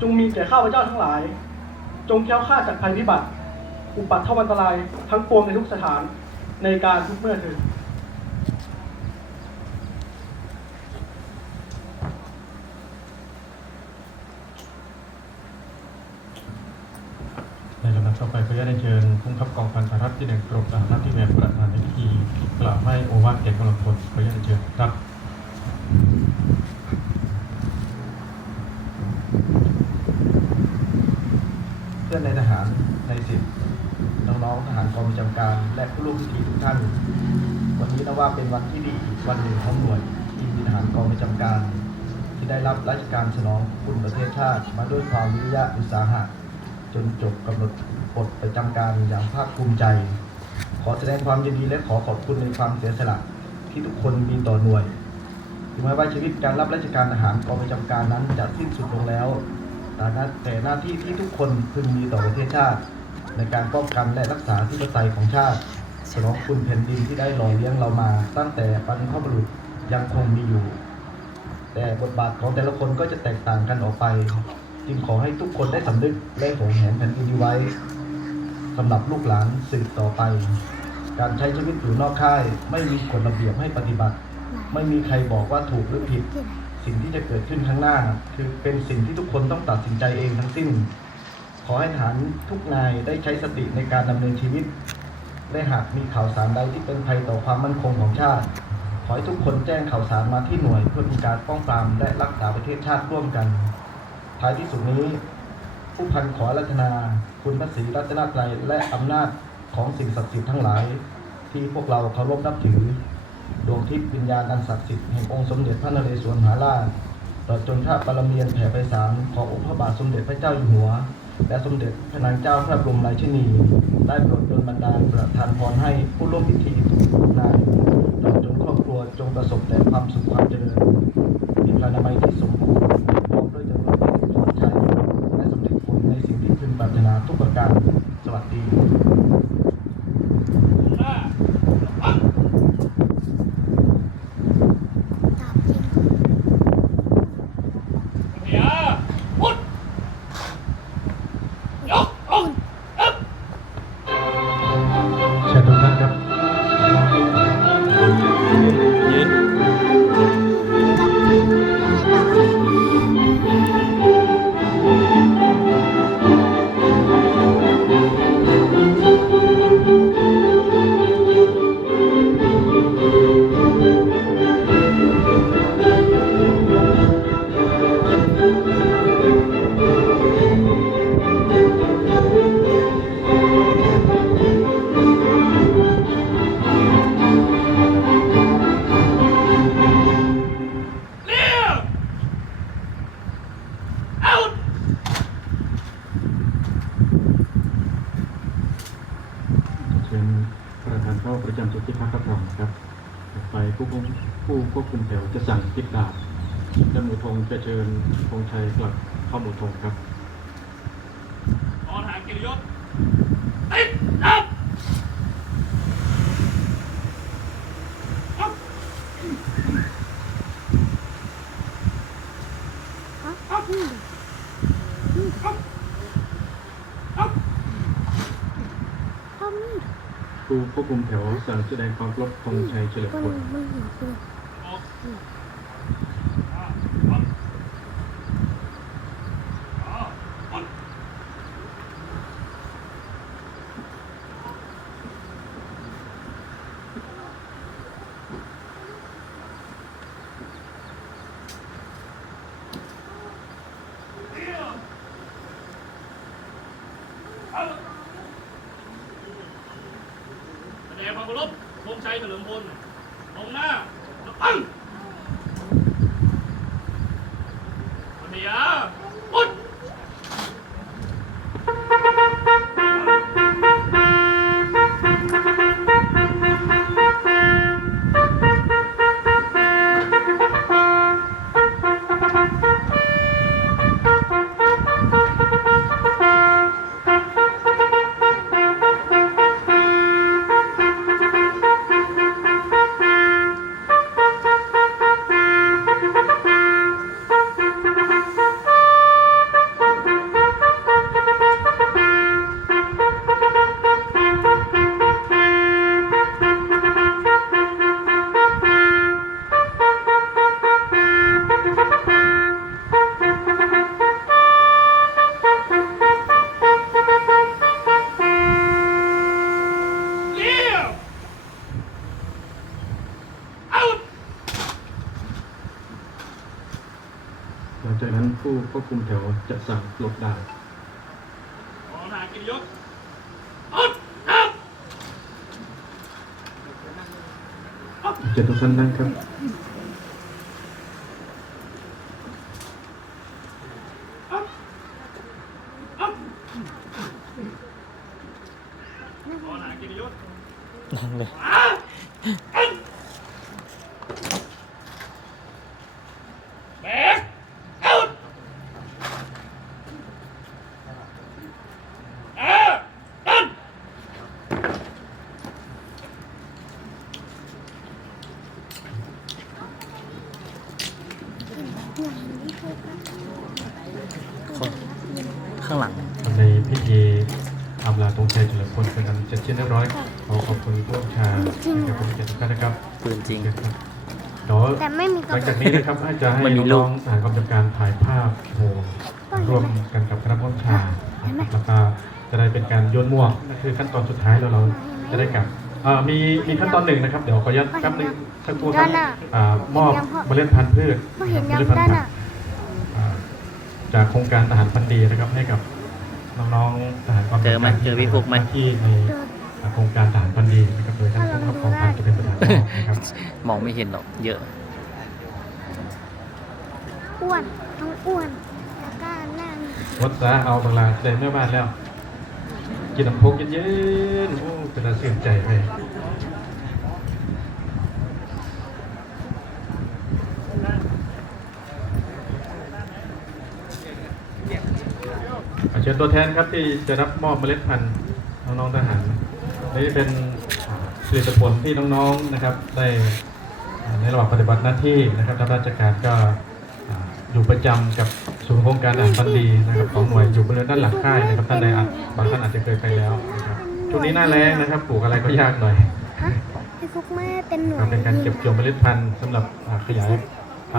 จงมีแก่ข้าพเจ้าทั้งหลาย จงแค้วคลาดจากภัยพิบัติ อุปัตถวันตรายทั้งปวงในทุกสถานในการทุกเมื่อเถิดในลำดับต่อไปขออนุญาตเรียนเชิญผู้บังคับกองพันธรัฐที่หนึ่งกรมทหารที่แบบประธานในพิธีกล่าวให้โอวาทแก่กำลังพลขออนุญาตเรียนเชิญครับ เพื่อนในทหารในสิบน้องๆทหารกองประจำการ และผู้ร่วมทีทุกท่าน วันนี้นะว่าเป็นวันที่ดีอีกวันหนึ่งของหน่วยที่มีทหารกองประจำการ ที่ได้รับราชการสนองคุณประเทศชาติ มาด้วยความวิริยะอุตสาหะ จนจบกำหนดบทประจำการอย่างภาคภูมิใจ ขอแสดงความยินดีและขอขอบคุณในความเสียสละที่ทุกคนมีต่อหน่วยถึงแม้ว่าชีวิตการรับราชการทหารกองประจำการนั้นจะสิ้นสุดลงแล้ว แต่หน้าแต่หน้าที่ที่ทุกคนพึงมีต่อประเทศชาติ ในการป้องกันและรักษาที่ปไตยของชาติสนองคุณแผ่นดินที่ได้หล่อเลี้ยงเรามา ตั้งแต่บรรพบุรุษยังคงมีอยู่ แต่บทบาทของแต่ละคนก็จะแตกต่างกันออกไป จึงขอให้ทุกคนได้สำนึกและหงแหนแผ่นดินนี้ไว้สำหรับลูกหลานสืบต่อไป การใช้ชีวิตอยู่นอกค่าย ไม่มีกฎระเบียบให้ปฏิบัติ ไม่มีใครบอกว่าถูกหรือผิด สิ่งที่จะเกิดขึ้นข้างหน้า คือเป็นสิ่งที่ทุกคนต้องตัดสินใจเองทั้งสิ้น ขอให้ทหารทุกนายได้ใช้สติในการดำเนินชีวิต และหากมีข่าวสารใดที่เป็นภัยต่อความมั่นคงของชาติ ขอให้ทุกคนแจ้งข่าวสารมาที่หน่วยเพื่อมีการป้องปรามและรักษาประเทศชาติร่วมกัน ท้ายที่สุดนี้ ผู้พันขอรัตนา คุณพระศรีรัตนตรัยและอำนาจของสิ่งศักดิ์สิทธิ์ทั้งหลาย ที่พวกเราเคารพนับถือ ดวงทิพย์วิญญาณอันศักดิ์สิทธิ์แห่งองค์สมเด็จพระนเรศวรมหาราชตลอดจนพระบารมีนแผ่ไปสารขององค์พระบาทสมเด็จพระเจ้าอยู่หัว และสมเด็จพระนางเจ้าพระบรมราชินี ได้โปรดดลบันดาลประทานพรให้ผู้ร่วมพิธีทุกนายตลอดจนครอบครัวจงประสบแต่ความสุขความเจริญมีพลานามัยที่สม ประธานเข้าประจำจุดที่พักรับรองครับไปผู้ควบผู้ควบคุมแถวจะสั่งติดดาบจะหมูธงจะเชิญธงชัยกลับเข้าหมูธงครับตอนหาเกิริยศติดดับเอา ฮะนี่ เอาเอา พ่อมีด ผู้ควบคุมแถวสั่งแสดงความเคารพธงชัยเฉลิมมันพล มันเห็นตัว ออกอ่าเอาเอาเอา แสดงความเคารพ ธงชัยเฉลิมพลตรงหน้าแล้วปังปฏิญาพุทธ คุมแถวจะสั่งหลบด่านขอทหารเกียรติยศอดครับเจะทุกท่านนั่งครับ ขอทหารเกียรติยศ นั่งเลย แบกเอาเอาตั้น ข้างหลังในพิธีอำลาตรงชัยเฉลิมพลเป็นอันเสร็จสิ้นเรียบร้อยขอขอบคุณผู้บัญชาและผู้เกียรติทุกท่านนะครับปืนจริงเดี๋ยวแต่ไม่มีกหระลังเป๋าจากนี้นะครับอาจจะให้มันมีรูปน้องๆทหารกองกำกับการถ่ายภาพโชว์ร่วมกันกับคณะผู้บัญชานะครับแล้วก็จะได้เป็นการโยนหมวกนั่นคือขั้นตอนสุดท้ายแล้วเราจะได้กลับอ่ามีมีขั้นตอนหนึ่งนะครับ เดี๋ยวขออนุญาตแป๊บนึง สักครู่ครับอ่ามอบเมล็ดพันธุ์พืชก็เห็นเมยังล็ดพันด้าธุ์นผักอะอ่าจากโครงการทหารพันธุ์ดีนะครับให้กับน้องๆทหารกองกำกับเจอไหมการเจอพี่ฟุกไหม ที่ในโครงการทหารพันธุ์ดีนะครับโดยท่านผู้กำกับกองพันจะเป็นประธานมอบนะครับ มองไม่เห็นหรอก เยอะ อ้วนทั้งอ้วน แล้วก็หน้ามีวัดสาเอาบางลาได้เมื่อบ้านแล้ว กินน้ำพกเย็นๆโอ้เป็นอาเสื่อมใจไป เชิญตัวแทนครับที่จะรับมอบเมล็ดพันธุ์น้องๆทหารนี่เป็นอ่าผลิตผลที่น้องๆนะครับได้อ่าในระหว่างปฏิบัติหน้าที่นะครับรับราชการก็อ่าอยู่ประจำกับศูนย์โครงการอาหารพันธุ์ดีนะครับของหน่วยอยู่บริเวณด้านหลังค่ายนะครับท่านใดอาจบางท่านอาจจะเคยไปแล้วนะครับช่วงนี้หน้าแล้งนะครับปลูกอะไรก็ยากหน่อยฮะพี่ฟุกแม่เป็นหน่วครัยบเป็นการเก็บเกี่ยวเมล็ดพันธุ์สำหรับอ่าขยาย